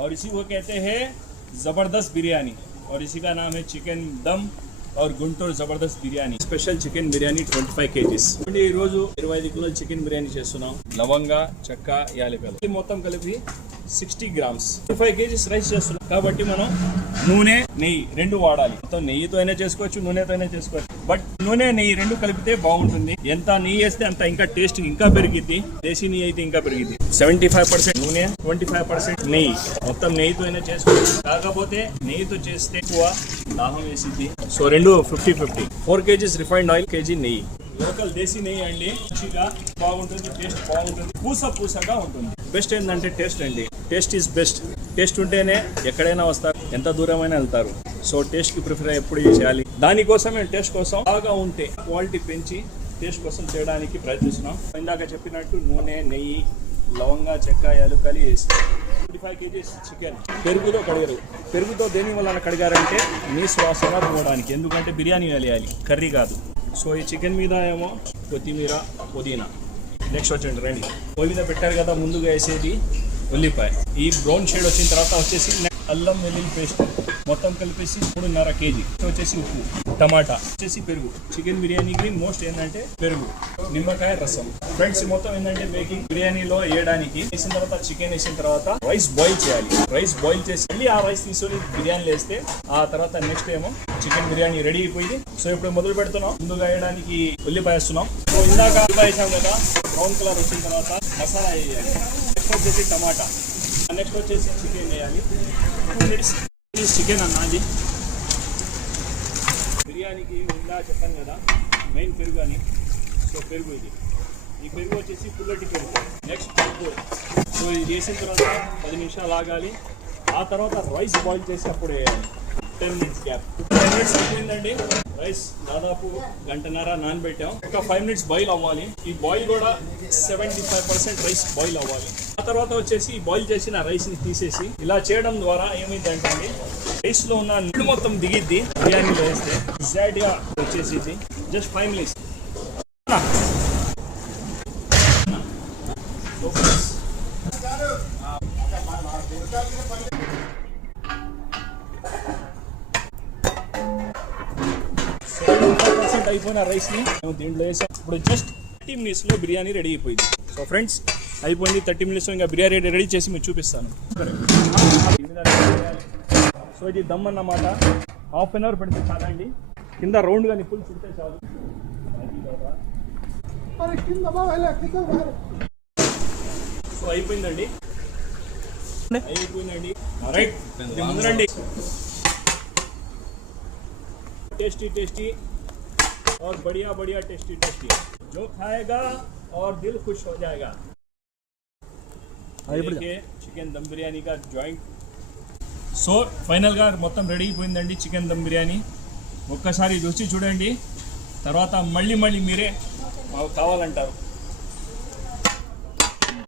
और इसी को कहते हैं ज़बरदस्त बिरयानी और इसी का नाम है चिकन दम और Guntur Jabardasth biryani special chicken biryani 25 kgs అంటే ఈ రోజు 25 కిలోల చికెన్ బిర్యానీ చేస్తున్నాం లవంగ చెక్క యాలకులు ఇది మొత్తం కలిపి 60 grams 25 kgs రైస్ చేస్తున్నాం కాబట్టి మనం నూనె నెయ్యి రెండు వాడాలి మొత్తం నెయ్యితో అయినా చేసుకోవచ్చు నూనెతో అయినా చేసుకోవచ్చు బట్ నూనె నెయ్యి రెండు కలిపితే బాగుంటుంది ఎంత నెయ్యి వేస్తే అంత ఇంకా టేస్ట్ ఇంకా పెరిగిద్ది దేశీ నెయ్యి అయితే ఇంకా పెరిగిద్ది 75% నూనె 25% నెయ్యి మొత్తం నెయ్యితో అయినా చేసుకోవచ్చు కాకపోతే నెయ్యితో చేస్తే ఎక్కువ దాహం వేసిద్ది సో రెండు 50-50 4 kgs రిఫైన్డ్ ఆయిల్ కేజీ నెయ్యి లోకల్ దేశీ నెయ్యి అండి మంచిగా బాగుంటుంది టేస్ట్ బాగుంటుంది పూసగా ఉంటుంది బెస్ట్ ఏంటంటే టేస్ట్ అండి టేస్ట్ ఈజ్ బెస్ట్ టేస్ట్ ఉంటేనే ఎక్కడైనా వస్తారు ఎంత దూరమైనా వెళ్తారు సో టేస్ట్ కి ప్రిఫర్ ఎప్పుడు చేయాలి దానికోసమే టేస్ట్ కోసం బాగా ఉంటే క్వాలిటీ పెంచి టేస్ట్ కోసం చేయడానికి ప్రయత్నిస్తున్నాం ఇందాక చెప్పినట్టు నూనె నెయ్యి లవంగా చెక్క యాలకులు వేసి 25 kgs చికెన్ పెరుగుతో కడిగారు పెరుగుతో దేని వల్ల కడిగారంటే మీ శ్వాసన పోవడానికి ఎందుకంటే బిర్యానీ వేయాలి కర్రీ కాదు సో ఈ చికెన్ మీద ఏమో కొత్తిమీర పుదీనా నెక్స్ట్ వచ్చండి రండి పొయ్యి మీద పెట్టారు కదా ముందుగా వేసేది ఉల్లిపాయ ఈ బ్రౌన్ షేడ్ వచ్చిన తర్వాత వచ్చేసి అల్లం వెల్లుల్లి పేస్ట్ మొత్తం కలిపేసి 3.5 kg వచ్చేసి ఉప్పు టమాటా వచ్చేసి పెరుగు చికెన్ బిర్యానీకి మోస్ట్ ఏంటంటే పెరుగు నిమ్మకాయ రసం ఫ్రెండ్స్ మొత్తం ఏంటంటే మేకింగ్ బిర్యానీలో వేయడానికి వేసిన తర్వాత చికెన్ వేసిన తర్వాత రైస్ బాయిల్ చేయాలి రైస్ బాయిల్ చేసి మళ్ళీ ఆ రైస్ తీసుకొని బిర్యానీలో వేస్తే ఆ తర్వాత నెక్స్ట్ ఏమో చికెన్ బిర్యానీ రెడీ అయిపోయింది సో ఇప్పుడు మొదలు పెడుతున్నాం ముందుగా వేయడానికి ఉల్లిపాయ వేస్తున్నాం సో ఇందాక ఉల్లిపాయ వేసాం కదా బ్రౌన్ కలర్ వచ్చిన తర్వాత మసాలా వేయాలి నెక్స్ట్ వచ్చేసి టమాటా నెక్స్ట్ వచ్చేసి చికెన్ వేయాలి 2 minutes చికెన్ అన్నది బిర్యానీకి ముందా చెప్పాను కదా మెయిన్ పెరుగు అని సో పెరుగు ఇది ఈ పెరుగు వచ్చేసి పుల్లటి పెరుగు నెక్స్ట్ ఉప్పు సో ఇది వేసిన తర్వాత 10 నిమిషాలు ఆగాలి ఆ తర్వాత రైస్ బాయిల్ చేసి అప్పుడు వేయాలి 10 minutes గ్యాప్ 10 minutes అయిపోయిందండి రైస్ దాదాపు గంటన్నర నానబెట్టాం ఒక 5 minutes బాయిల్ అవ్వాలి ఈ బాయిల్ కూడా 75% రైస్ బాయిల్ అవ్వాలి ఆ తర్వాత వచ్చేసి బాయిల్ చేసిన రైస్ ని తీసేసి ఇలా చేయడం ద్వారా ఏమైందంటే రైస్ లో ఉన్న నీళ్ళు మొత్తం దిగిద్ది బిర్యానీలో వేస్తే ఎగ్జాక్ట్ గా వచ్చేసి జస్ట్ 5 minutes అయిపోయిన రైస్ ని మేము దీంట్లో వేసాం ఇప్పుడు జస్ట్ 30 minutes లో బిర్యానీ రెడీ అయిపోయింది సో ఫ్రెండ్స్ అయిపోయింది 30 minutes లో ఇంకా బిర్యానీ రెడీ చేసి మీకు చూపిస్తాను సో ఇది దమ్ అన్నమాట హాఫ్ అన్ అవర్ పెడితే చాలా అండి కింద రౌండ్ గా నిప్పులు చుడితే చాలు సో అయిపోయిందండి రైట్ ముందురండి टेस्टी और बढ़िया टेस्टी जो खाएगा और दिल खुश हो जाएगा देखिए चिकन दम बिर्यानी का जॉइंट సో ఫైనల్గా మొత్తం రెడీ అయిపోయిందండి చికెన్ దమ్ బిర్యానీ ఒక్కసారి రుచి చూడండి తర్వాత మళ్ళీ మీరే కావాలంటారు